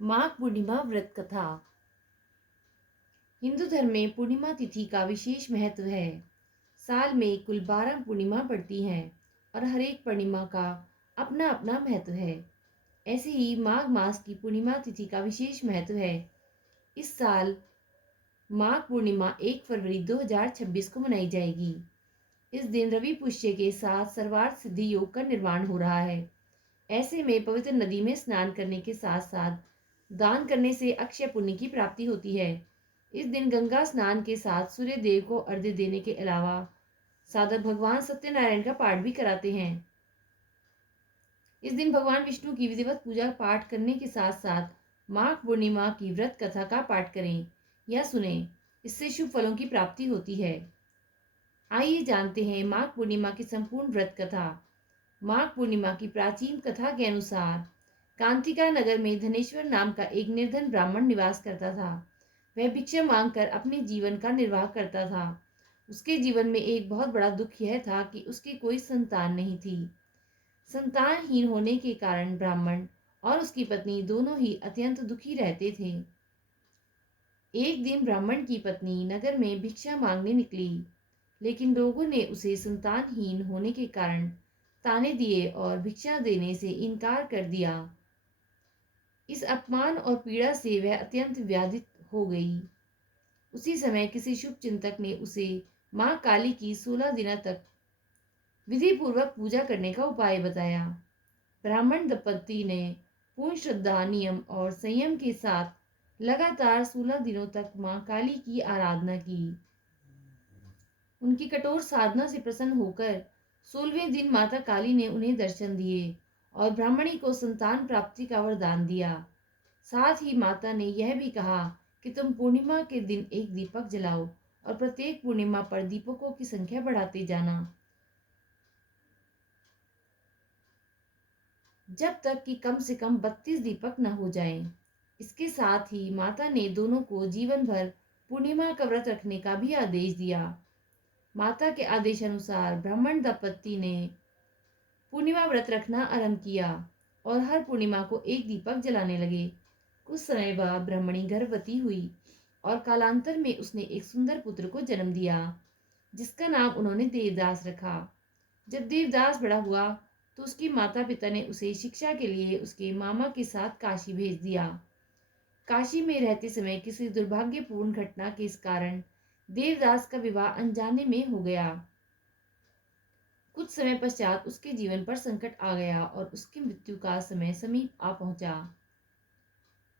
माघ पूर्णिमा व्रत कथा। हिंदू धर्म में पूर्णिमा तिथि का विशेष महत्व है। साल में कुल 12 पूर्णिमा पड़ती हैं और हर एक पूर्णिमा का अपना अपना महत्व है। ऐसे ही माघ मास की पूर्णिमा तिथि का विशेष महत्व है। इस साल माघ पूर्णिमा 1 फरवरी 2026 को मनाई जाएगी। इस दिन रवि पुष्य के साथ सर्वार्थ सिद्धि योग का निर्माण हो रहा है। ऐसे में पवित्र नदी में स्नान करने के साथ साथ दान करने से अक्षय पुण्य की प्राप्ति होती है। इस दिन गंगा स्नान के साथ सूर्य देव को अर्घ्य देने के अलावा साधक भगवान सत्यनारायण का पाठ भी कराते हैं। इस दिन भगवान विष्णु की विधिवत पूजा पाठ करने के साथ साथ माघ पूर्णिमा की व्रत कथा का पाठ करें या सुने। इससे शुभ फलों की प्राप्ति होती है। आइए जानते हैं माघ पूर्णिमा की संपूर्ण व्रत कथा। माघ पूर्णिमा की प्राचीन कथा के अनुसार कांतिका नगर में धनेश्वर नाम का एक निर्धन ब्राह्मण निवास करता था। वह भिक्षा मांगकर अपने जीवन का निर्वाह करता था। उसके जीवन में एक बहुत बड़ा दुख यह था कि उसकी कोई संतान नहीं थी। संतानहीन होने के कारण ब्राह्मण और उसकी पत्नी दोनों ही अत्यंत दुखी रहते थे। एक दिन ब्राह्मण की पत्नी नगर में भिक्षा मांगने निकली, लेकिन लोगों ने उसे संतानहीन होने के कारण ताने दिए और भिक्षा देने से इनकार कर दिया। इस अपमान और पीड़ा से वह अत्यंत व्याधित हो गई। उसी समय किसी शुभ चिंतक ने उसे मां काली की 16 दिनों तक विधि पूर्वक पूजा करने का उपाय बताया। ब्राह्मण दंपति ने पूर्ण श्रद्धा, नियम और संयम के साथ लगातार 16 दिनों तक मां काली की आराधना की। उनकी कठोर साधना से प्रसन्न होकर 16वें दिन माता काली ने उन्हें दर्शन दिए और ब्राह्मणी को संतान प्राप्ति का वरदान दिया। साथ ही माता ने यह भी कहा कि तुम पूर्णिमा के दिन एक दीपक जलाओ और प्रत्येक पूर्णिमा पर दीपकों की संख्या बढ़ाते जाना, जब तक कि कम से कम 32 दीपक न हो जाएं। इसके साथ ही माता ने दोनों को जीवन भर पूर्णिमा का व्रत रखने का भी आदेश दिया। माता के आदेशानुसार ब्राह्मण दंपति ने पूर्णिमा व्रत रखना आरंभ किया और हर पूर्णिमा को एक दीपक जलाने लगे। कुछ समय बाद ब्राह्मणी गर्भवती हुई और कालांतर में उसने एक सुंदर पुत्र को जन्म दिया, जिसका नाम उन्होंने देवदास रखा। जब देवदास बड़ा हुआ तो उसके माता पिता ने उसे शिक्षा के लिए उसके मामा के साथ काशी भेज दिया। काशी में रहते समय किसी दुर्भाग्यपूर्ण घटना के कारण देवदास का विवाह अनजाने में हो गया। कुछ समय पश्चात उसके जीवन पर संकट आ गया और उसकी मृत्यु का समय समीप आ पहुंचा।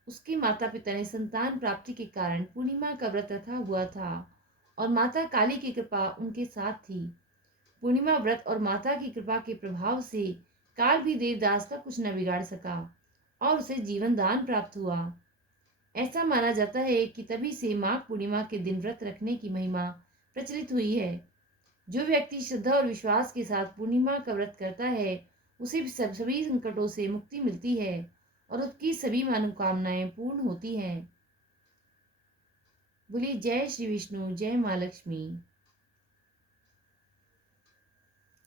उसके माता पिता ने संतान प्राप्ति के कारण पूर्णिमा का व्रत रखा हुआ था और माता काली की कृपा उनके साथ थी। पूर्णिमा व्रत और माता की कृपा के प्रभाव से काल भी देवदास का कुछ न बिगाड़ सका और उसे जीवन दान प्राप्त हुआ। ऐसा माना जाता है कि तभी से माघ पूर्णिमा के दिन व्रत रखने की महिमा प्रचलित हुई है। जो व्यक्ति श्रद्धा और विश्वास के साथ पूर्णिमा का व्रत करता है, उसे सभी संकटों से मुक्ति मिलती है और उसकी सभी मनोकामनाएं पूर्ण होती हैं। बोलिए जय श्री विष्णु, जय माँ लक्ष्मी।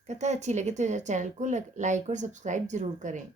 कथा अच्छी लगे तो चैनल को लाइक और सब्सक्राइब जरूर करें।